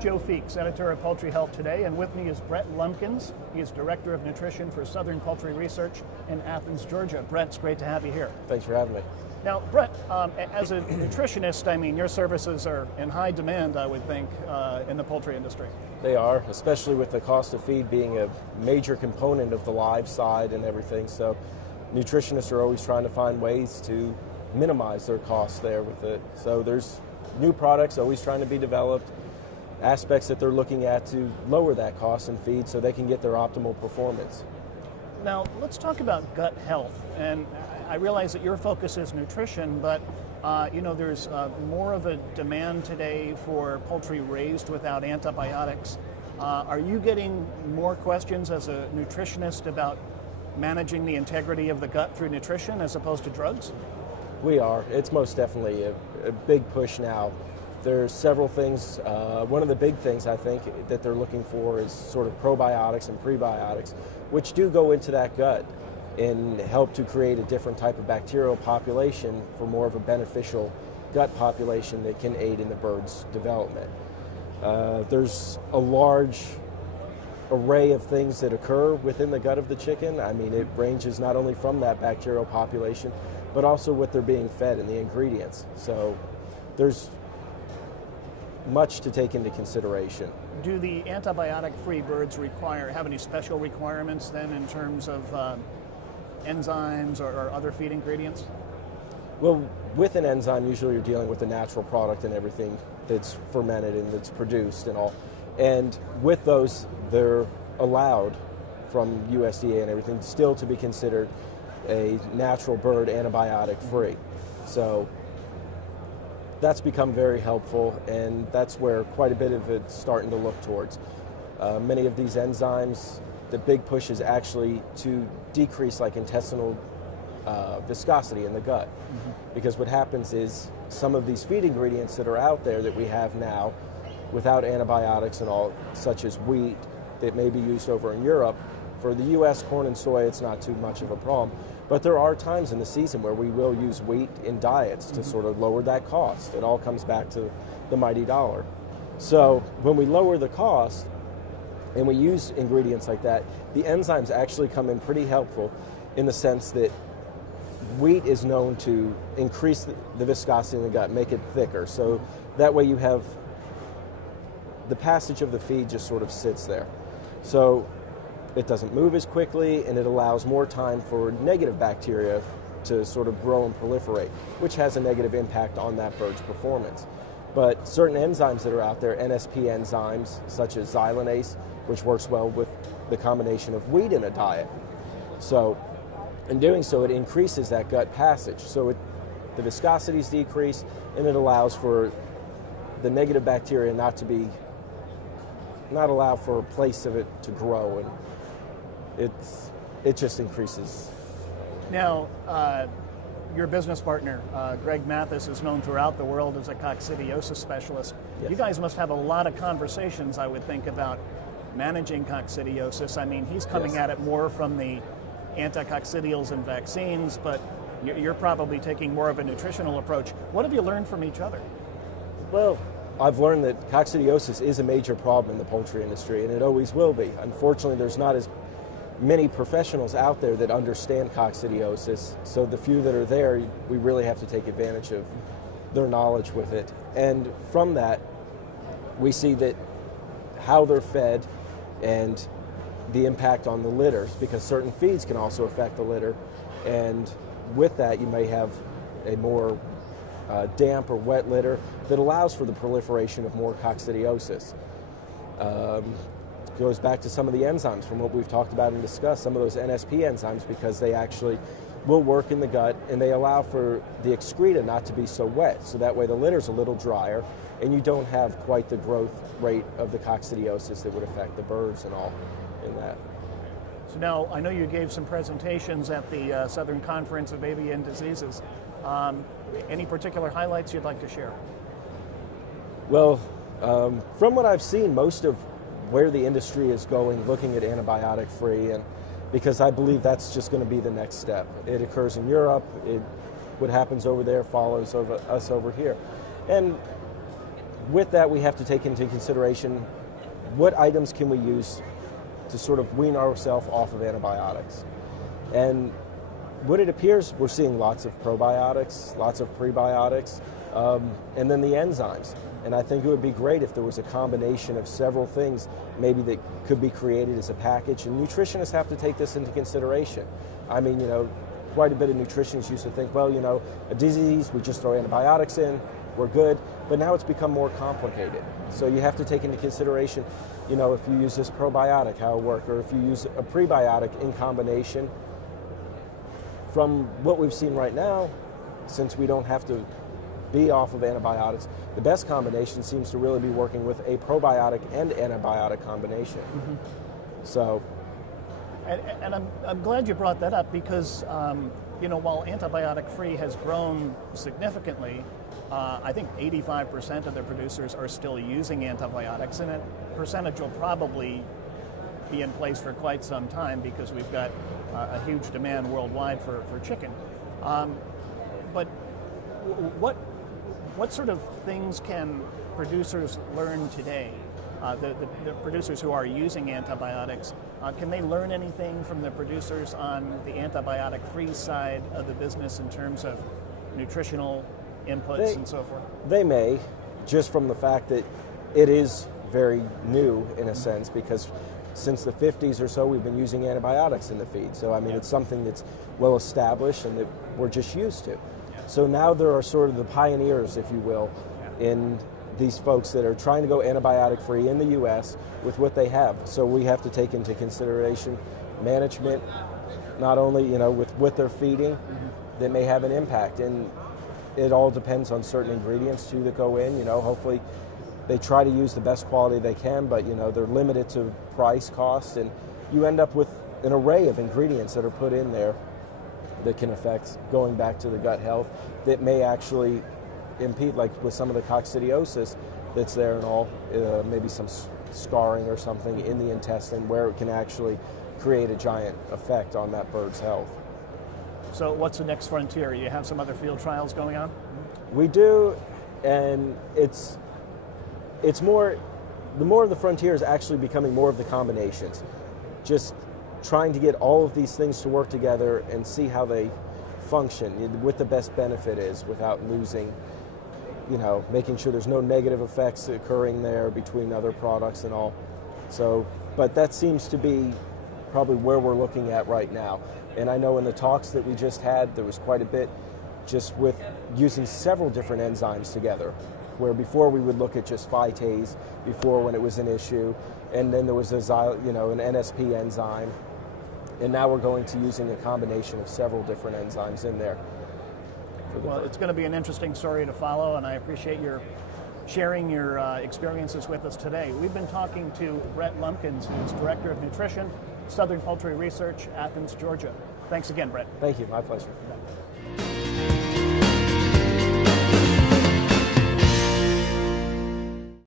Joe Feeks, editor of Poultry Health Today, and with me is Brett Lumpkins. He is Director of Nutrition for Southern Poultry Research in Athens, Georgia. Brett, it's great to have you here. Thanks for having me. Now, Brett, as a nutritionist, I mean, your services are in high demand, I would think, in the poultry industry. They are, especially with the cost of feed being a major component of the live side and everything. So nutritionists are always trying to find ways to minimize their costs there with it. So there's new products always trying to be developed, aspects that they're looking at to lower that cost in feed so they can get their optimal performance. Now, let's talk about gut health. And I realize that your focus is nutrition, but there's more of a demand today for poultry raised without antibiotics. Are you getting more questions as a nutritionist about managing the integrity of the gut through nutrition as opposed to drugs? We are. It's most definitely a big push now. There's several things. One of the big things I think that they're looking for is sort of probiotics and prebiotics, which do go into that gut and help to create a different type of bacterial population for more of a beneficial gut population that can aid in the bird's development. There's a large array of things that occur within the gut of the chicken. I mean, it ranges not only from that bacterial population, but also what they're being fed and the ingredients. So there's much to take into consideration. Do the antibiotic-free birds have any special requirements then in terms of enzymes or other feed ingredients? Well, with an enzyme, usually you're dealing with a natural product and everything that's fermented and that's produced and all. And with those, they're allowed from USDA and everything still to be considered a natural bird antibiotic-free. So that's become very helpful, and that's where quite a bit of it's starting to look towards. Many of these enzymes, the big push is actually to decrease like intestinal viscosity in the gut. Because what happens is some of these feed ingredients that are out there that we have now without antibiotics and all, such as wheat that may be used over in Europe, for the US corn and soy it's not too much of a problem. But there are times in the season where we will use wheat in diets to sort of lower that cost. It all comes back to the mighty dollar. So when we lower the cost and we use ingredients like that, the enzymes actually come in pretty helpful in the sense that wheat is known to increase the viscosity in the gut, make it thicker. So that way you have the passage of the feed just sort of sits there. So it doesn't move as quickly, and it allows more time for negative bacteria to sort of grow and proliferate, which has a negative impact on that bird's performance. But certain enzymes that are out there, NSP enzymes, such as xylanase, which works well with the combination of wheat in a diet. So in doing so, it increases that gut passage. So the viscosity is decreased, and it allows for the negative bacteria not allow for a place of it to grow, and it just increases. Now, your business partner, Greg Mathis, is known throughout the world as a coccidiosis specialist. Yes. You guys must have a lot of conversations, I would think, about managing coccidiosis. I mean, he's coming at it more from the anticoccidials and vaccines, but you're probably taking more of a nutritional approach. What have you learned from each other? Well, I've learned that coccidiosis is a major problem in the poultry industry, and it always will be. Unfortunately, there's not as many professionals out there that understand coccidiosis, so the few that are there, we really have to take advantage of their knowledge with it. And from that, we see that how they're fed and the impact on the litters, because certain feeds can also affect the litter, and with that you may have a more damp or wet litter that allows for the proliferation of more coccidiosis. It goes back to some of the enzymes from what we've talked about and discussed, some of those NSP enzymes, because they actually will work in the gut and they allow for the excreta not to be so wet, so that way the litter's a little drier and you don't have quite the growth rate of the coccidiosis that would affect the birds and all in that. So now, I know you gave some presentations at the Southern Conference of Avian Diseases. Any particular highlights you'd like to share? Well, from what I've seen, most of where the industry is going, looking at antibiotic-free, and because I believe that's just going to be the next step. It occurs in Europe. What happens over there follows us over here. And with that, we have to take into consideration what items can we use to sort of wean ourselves off of antibiotics. And what it appears, we're seeing lots of probiotics, lots of prebiotics, and then the enzymes. And I think it would be great if there was a combination of several things maybe that could be created as a package, and nutritionists have to take this into consideration. I mean, quite a bit of nutritionists used to think, well, a disease, we just throw antibiotics in, we're good, but now it's become more complicated. So you have to take into consideration, if you use this probiotic, how it works, or if you use a prebiotic in combination. From what we've seen right now, since we don't have to be off of antibiotics, the best combination seems to really be working with a probiotic and antibiotic combination. Mm-hmm. So, and I'm glad you brought that up because while antibiotic-free has grown significantly, I think 85% of the producers are still using antibiotics, and that percentage will probably be in place for quite some time because we've got a huge demand worldwide for chicken. But what sort of things can producers learn today? The producers who are using antibiotics, can they learn anything from the producers on the antibiotic-free side of the business in terms of nutritional inputs and so forth? They may, just from the fact that it is very new in a sense, because since the 50s or so we've been using antibiotics in the feed. So it's something that's well established and that we're just used to. So now there are sort of the pioneers, if you will, in these folks that are trying to go antibiotic free in the US with what they have. So we have to take into consideration management, not only with what they're feeding, that may have an impact. And it all depends on certain ingredients too that go in. Hopefully they try to use the best quality they can, but they're limited to price, cost, and you end up with an array of ingredients that are put in there that can affect, going back to the gut health, that may actually impede, like with some of the coccidiosis that's there and all, maybe some scarring or something in the intestine where it can actually create a giant effect on that bird's health. So what's the next frontier? You have some other field trials going on? We do, and it's more, the more of the frontier is actually becoming more of the combinations. Just trying to get all of these things to work together and see how they function, what the best benefit is without losing, making sure there's no negative effects occurring there between other products and all. So, but that seems to be probably where we're looking at right now. And I know in the talks that we just had, there was quite a bit just with using several different enzymes together, where before we would look at just phytase before when it was an issue, and then there was an NSP enzyme, and now we're going to using a combination of several different enzymes in there. Well, it's going to be an interesting story to follow, and I appreciate your sharing your experiences with us today. We've been talking to Brett Lumpkins, who's Director of Nutrition, Southern Poultry Research, Athens, Georgia. Thanks again, Brett. Thank you. My pleasure.